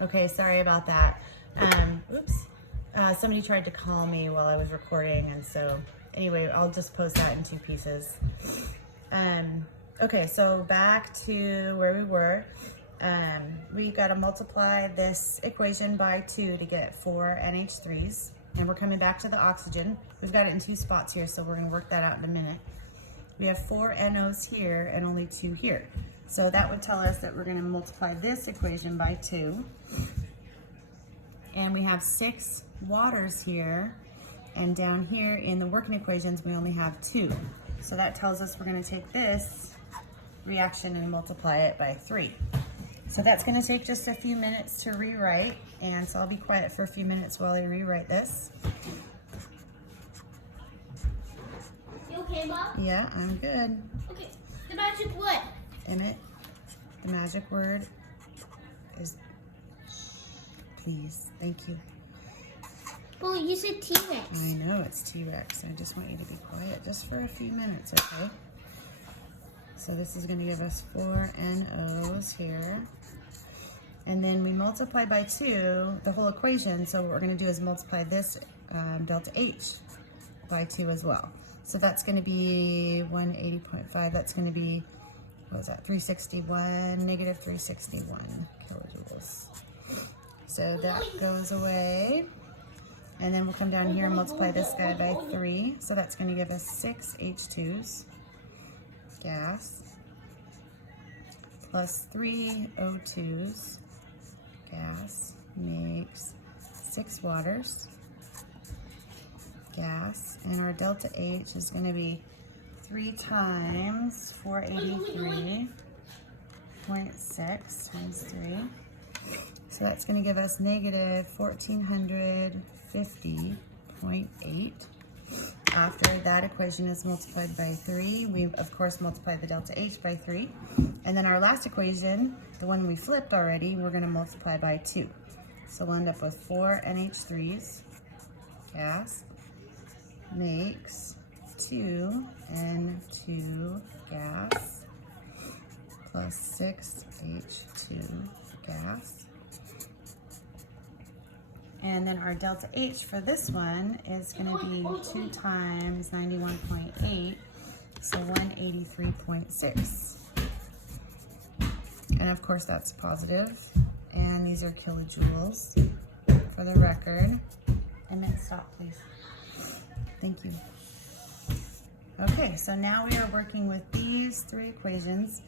Okay, sorry about that. Oops. Somebody tried to call me while I was recording, and so anyway, I'll just post that in 2 pieces. Okay, so back to where we were. We got to multiply this equation by 2 to get 4 NH3s. And we're coming back to the oxygen. We've got it in 2 spots here, so we're going to work that out in a minute. We have 4 NOs here and only 2 here. So that would tell us that we're going to multiply this equation by 2. And we have 6 waters here. And down here in the working equations, we only have 2. So that tells us we're going to take this reaction and multiply it by 3. So that's going to take just a few minutes to rewrite. And so I'll be quiet for a few minutes while I rewrite this. You okay, Mom? Yeah, I'm good. Okay, the magic word. Emmett, the magic word is please. Thank you. Well, you said T-Rex. I know it's T-Rex. I just want you to be quiet just for a few minutes, okay? So this is going to give us 4 NOs here. And then we multiply by 2 the whole equation. So what we're going to do is multiply this delta H by 2 as well. So that's going to be 180.5. That's going to be, what was that, 361, negative 361 kilojoules. So that goes away. And then we'll come down here and multiply this guy by 3. So that's going to give us 6 H2s, gas, plus 3 O2s, gas, makes 6 waters, gas. And our delta H is going to be 3 times 483.6 times 3. So that's going to give us negative 1450.8. After that equation is multiplied by 3, we of course multiply the delta H by 3. And then our last equation, the one we flipped already, we're going to multiply by 2. So we'll end up with 4 NH3s, gas, makes 2 N2 gas, plus 6 H2 gas. And then our delta H for this one is going to be 2 times 91.8, so 183.6. And of course that's positive, and these are kilojoules for the record. And then stop, please. Thank you. Okay, so now we are working with these 3 equations,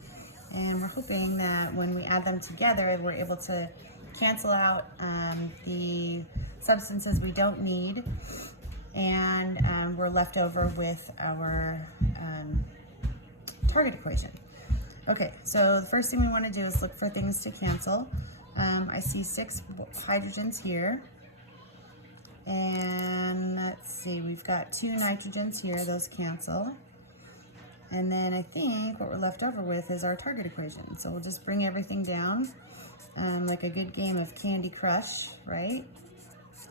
and we're hoping that when we add them together, we're able to cancel out the substances we don't need, and we're left over with our target equation. Okay, so the first thing we want to do is look for things to cancel. I see 6 hydrogens here, and let's see, we've got 2 nitrogens here, those cancel. And then I think what we're left over with is our target equation. So we'll just bring everything down. Like a good game of Candy Crush, right?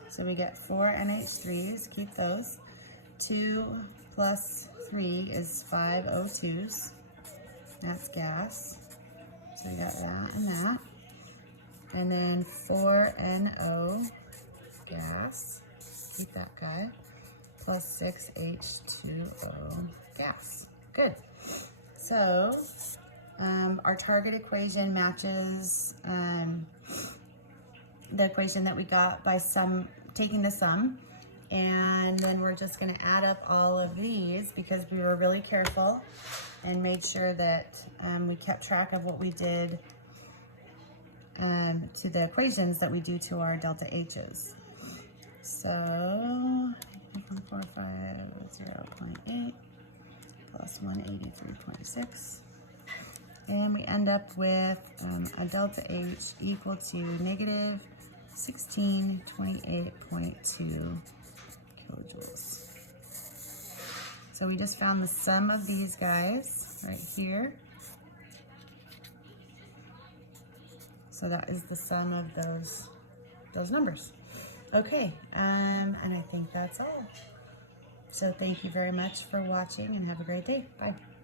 So we get 4 NH3s, keep those. 2 plus 3 is 5 O2s. That's gas. So we got that and that. And then 4 NO, gas, keep that guy, plus 6 H2O, gas. Good. So our target equation matches the equation that we got by taking the sum, and then we're just going to add up all of these because we were really careful and made sure that we kept track of what we did to the equations that we do to our delta H's. So 0.8 plus 183.6. And we end up with a delta H equal to negative 1628.2 kilojoules. So we just found the sum of these guys right here. So that is the sum of those numbers. Okay, and I think that's all. So thank you very much for watching and have a great day. Bye.